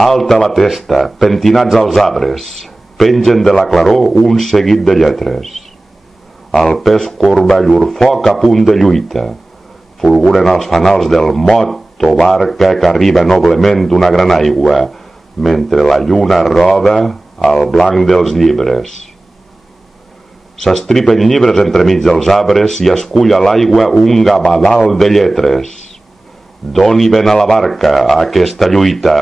Alta la testa, pentinats als arbres, pengen de la claror un seguit de lletres. El pes corba llur foc a punt de lluita, fulguren els fanals del mot o barca que arriba noblement d'una gran aigua, mentre la lluna roda al blanc dels llibres. S'estripen llibres entremig dels arbres i escull a l'aigua un gavadal de lletres. Doni vent a la barca, a aquesta lluita.